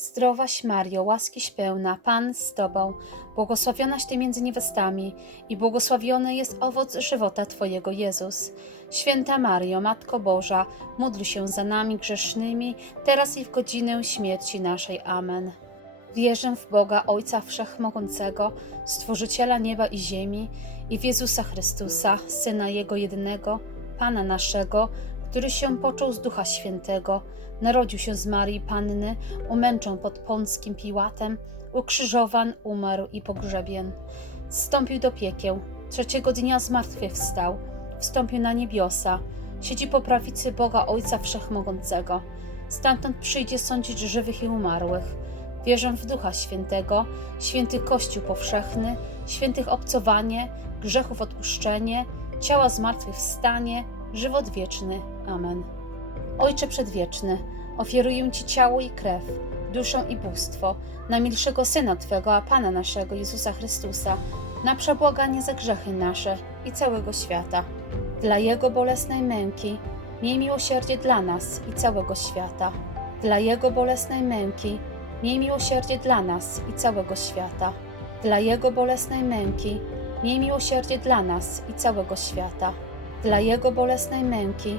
Zdrowaś Mario, łaskiś pełna, Pan z Tobą, błogosławionaś Ty między niewiastami i błogosławiony jest owoc żywota Twojego Jezus. Święta Mario, Matko Boża, módl się za nami grzesznymi, teraz i w godzinę śmierci naszej. Amen. Wierzę w Boga Ojca Wszechmogącego, Stworzyciela nieba i ziemi i w Jezusa Chrystusa, Syna Jego jedynego, Pana naszego, który się począł z Ducha Świętego, narodził się z Marii Panny, umęczon pod Pąckim Piłatem, ukrzyżowan, umarł i pogrzebien. Zstąpił do piekieł, trzeciego dnia zmartwychwstał, wstąpił na niebiosa, siedzi po prawicy Boga Ojca Wszechmogącego. Stamtąd przyjdzie sądzić żywych i umarłych. Wierzę w Ducha Świętego, święty Kościół powszechny, świętych obcowanie, grzechów odpuszczenie, ciała zmartwychwstanie, żywot wieczny. Amen. Ojcze Przedwieczny, ofiaruję Ci ciało i krew, duszę i bóstwo, najmilszego Syna Twego, a Pana naszego, Jezusa Chrystusa, na przebłaganie za grzechy nasze i całego świata. Dla Jego bolesnej męki, miej miłosierdzie dla nas i całego świata. Dla Jego bolesnej męki, miej miłosierdzie dla nas i całego świata. Dla Jego bolesnej męki, miej miłosierdzie dla nas i całego świata. Dla Jego bolesnej męki,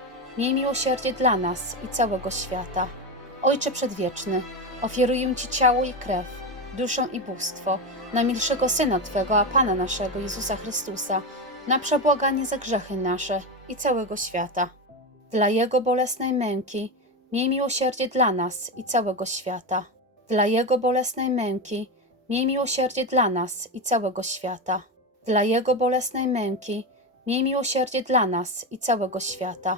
miej miłosierdzie dla nas i całego świata. Ojcze Przedwieczny, ofiaruję Ci ciało i krew, duszę i bóstwo, najmilszego Syna Twego, a Pana naszego, Jezusa Chrystusa, na przebłaganie za grzechy nasze i całego świata. Dla Jego bolesnej męki, miej miłosierdzie dla nas i całego świata. Dla Jego bolesnej męki, miej miłosierdzie dla nas i całego świata. Dla Jego bolesnej męki, miej miłosierdzie dla nas i całego świata.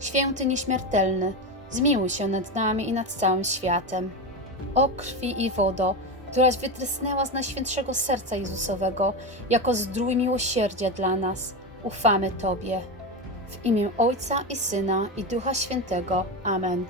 święty nieśmiertelny, zmiłuj się nad nami i nad całym światem. O krwi i wodo, któraś wytrysnęła z Najświętszego Serca Jezusowego, jako zdrój miłosierdzia dla nas, ufamy Tobie. W imię Ojca i Syna i Ducha Świętego. Amen.